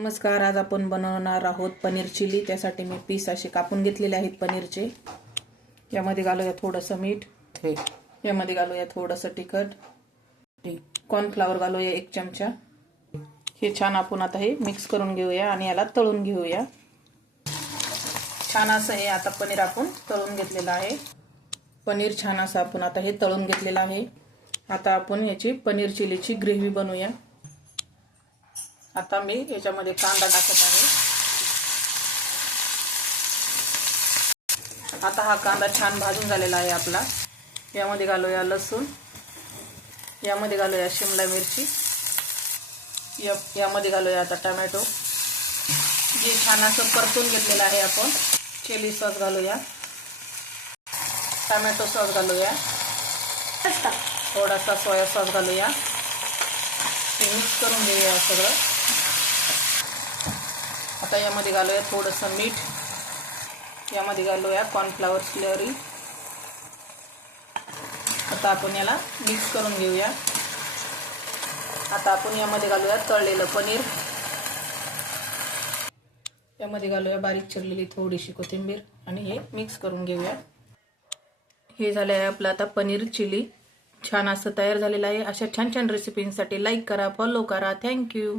नमस्कार, आज आपण बनवणार आहोत पनीर चिली। त्यासाठी मी पीस असे कापून घेतलेले आहेत पनीरचे। यामध्ये घालूया थोडंसं मीठ, यामध्ये घालूया थोडंसं तिखट, कॉर्नफ्लॉवर घालूया 1 चमचा। हे छान आपण आता हे मिक्स करून घेऊया आणि याला तळून घेऊया। छान असं हे आता पनीर आपण तळून घेतलेलं आहे। पनीर छान असं आपण आता हे तळून घेतलेलं आहे। आता आपण याची पनीर चिलीची ग्रेव्ही बनवूया। आता मी याच्यामध्ये कांदा टाकत आहे। आता हा कांदा छान भाजून झालेला आहे आपला। यामध्ये घालूया लसूण, यामध्ये घालूया शिमला मिरची, यामध्ये घालूया आता टोमॅटो, जे छान असं परतून घेतलेलं आहे आपण। चिली सॉस घालूया, टोमॅटो सॉस घालूया, थोडासा सोया सॉस घालूया। हे मिक्स करून घेऊया सगळं। आता यामध्ये घालूया थोडंसं मीठ, यामध्ये घालूया कॉर्नफ्लॉवर स्लरी। आता आपण याला मिक्स करून घेऊया। आता आपण यामध्ये घालूया तळलेलं पनीर, यामध्ये घालूया बारीक चिरलेली थोडीशी कोथिंबीर आणि हे मिक्स करून घेऊया। हे झाले आहे आपलं आता पनीर चिली। छान असं तयार झालेलं आहे। अशा छान छान रेसिपींसाठी लाईक करा, फॉलो करा। थँक्यू।